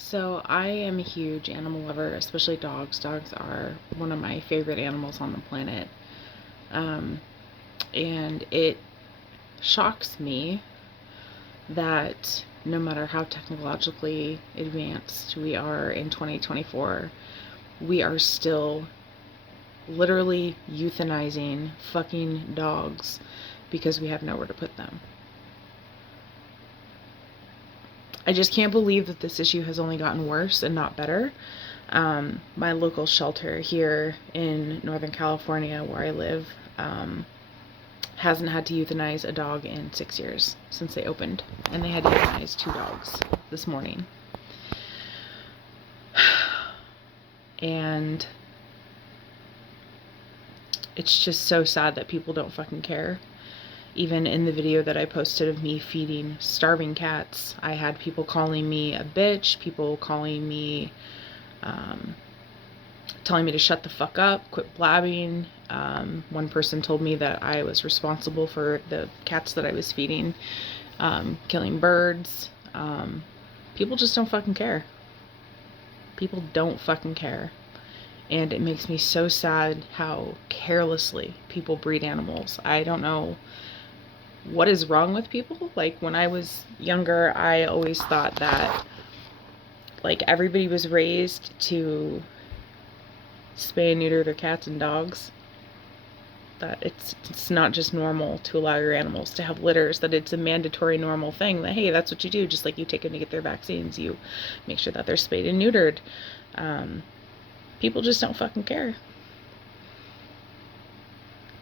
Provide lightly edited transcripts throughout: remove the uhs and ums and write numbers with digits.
So I am a huge animal lover, especially dogs. Dogs are one of my favorite animals on the planet. Um, and it shocks me that no matter how technologically advanced we are in 2024, we are still literally euthanizing fucking dogs because we have nowhere to put them. I just can't believe that this issue has only gotten worse and not better. My local shelter here in Northern California, where I live, hasn't had to euthanize a dog in 6 years since they opened, and they had to euthanize 2 dogs this morning. And it's just so sad that people don't fucking care. Even in the video that I posted of me feeding starving cats, I had people calling me a bitch, people calling me, telling me to shut the fuck up, quit blabbing. One person told me that I was responsible for the cats that I was feeding, killing birds. People just don't fucking care. People don't fucking care. And it makes me so sad how carelessly people breed animals. I don't know what is wrong with people. Like, when I was younger, I always thought that, like, everybody was raised to spay and neuter their cats and dogs. That it's not just normal to allow your animals to have litters, that it's a mandatory normal thing, that, hey, that's what you do. Just like you take them to get their vaccines, you make sure that they're spayed and neutered. People just don't fucking care.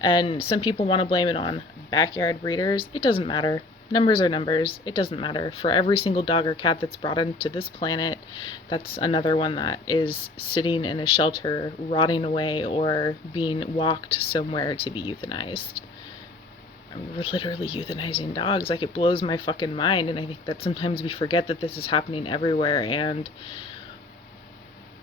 And some people want to blame it on backyard breeders. It doesn't matter. Numbers are numbers. It doesn't matter. For every single dog or cat that's brought into this planet, that's another one that is sitting in a shelter, rotting away, or being walked somewhere to be euthanized. I mean, we're literally euthanizing dogs. Like, it blows my fucking mind. And I think that sometimes we forget that this is happening everywhere. And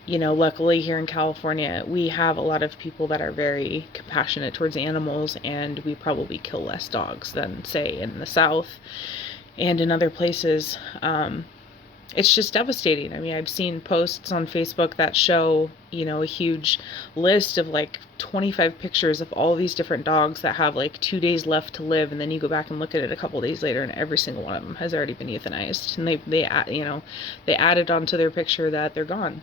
luckily here in California, we have a lot of people that are very compassionate towards animals, and we probably kill less dogs than, say, in the South and in other places. It's just devastating. I mean, I've seen posts on Facebook that show, a huge list of like 25 pictures of all these different dogs that have like 2 days left to live, and then you go back and look at it a couple days later, and every single one of them has already been euthanized, and they added onto their picture that they're gone.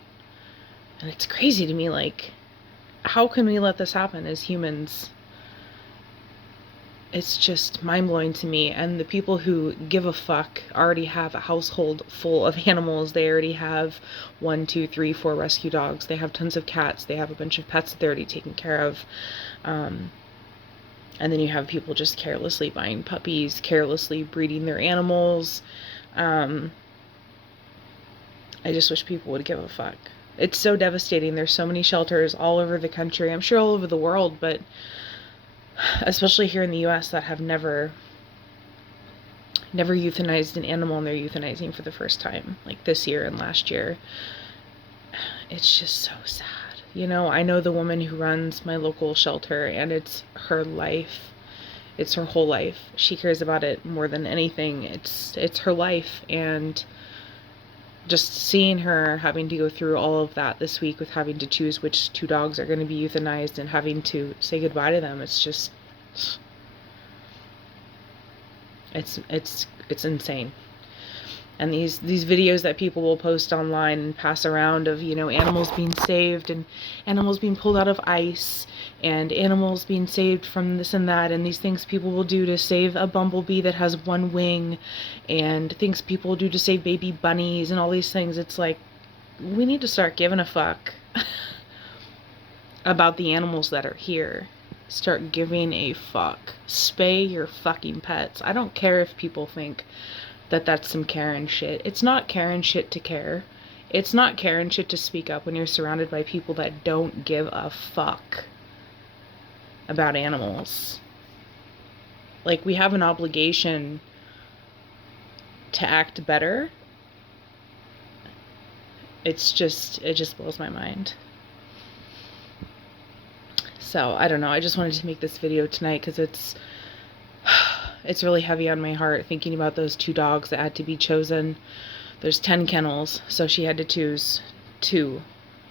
And it's crazy to me, like, how can we let this happen as humans? It's just mind-blowing to me. And the people who give a fuck already have a household full of animals. They already have 1, 2, 3, 4 rescue dogs. They have tons of cats. They have a bunch of pets that they're already taken care of. And then you have people just carelessly buying puppies, carelessly breeding their animals. I just wish people would give a fuck. It's so devastating. There's so many shelters all over the country. I'm sure all over the world, but especially here in the US, that have never euthanized an animal, and they're euthanizing for the first time, like this year and last year. It's just so sad. I know the woman who runs my local shelter, and it's her life. It's her whole life. She cares about it more than anything. It's her life. And just seeing her having to go through all of that this week, with having to choose which 2 dogs are going to be euthanized and having to say goodbye to them, it's just, it's insane. And these videos that people will post online and pass around of, animals being saved, and animals being pulled out of ice, and animals being saved from this and that, and these things people will do to save a bumblebee that has 1 wing, and things people do to save baby bunnies, and all these things. It's like, we need to start giving a fuck about the animals that are here. Start giving a fuck. Spay your fucking pets. I don't care if people think that that's some Karen shit. It's not Karen shit to care. It's not Karen shit to speak up when you're surrounded by people that don't give a fuck about animals. Like, we have an obligation to act better. It just blows my mind. So, I don't know. I just wanted to make this video tonight because it's really heavy on my heart, thinking about those 2 dogs that had to be chosen There's 10 kennels, so she had to choose 2.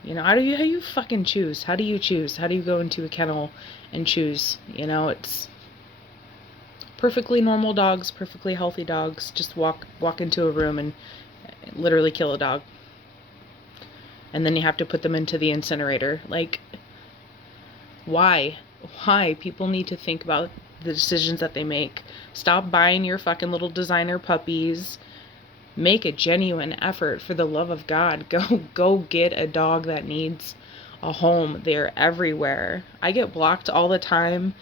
You know, how do you fucking choose? How do you choose? How do you go into a kennel and choose? You know, it's perfectly normal dogs, perfectly healthy dogs, just walk into a room and literally kill a dog. And then you have to put them into the incinerator. Like, why? Why? People need to think about the decisions that they make. Stop buying your fucking little designer puppies. Make a genuine effort, for the love of God. Go get a dog that needs a home. They're everywhere. I get blocked all the time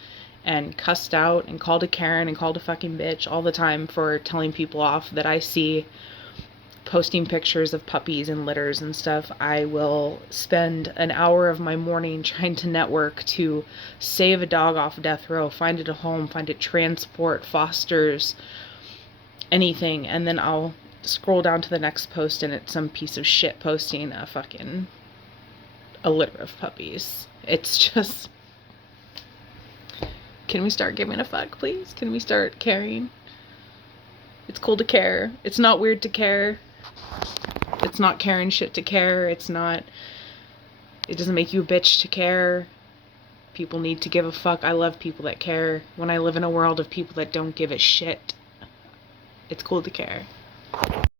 and cussed out and called a Karen and called a fucking bitch all the time for telling people off that I see posting pictures of puppies and litters and stuff. I will spend an hour of my morning trying to network to save a dog off death row, find it a home, find it transport, fosters, anything, and then I'll scroll down to the next post and it's some piece of shit posting a litter of puppies. It's just, can we start giving a fuck, please? Can we start caring? It's cool to care. It's not weird to care. It's not caring shit to care. It doesn't make you a bitch to care. People need to give a fuck. I love people that care. When I live in a world of people that don't give a shit, it's cool to care.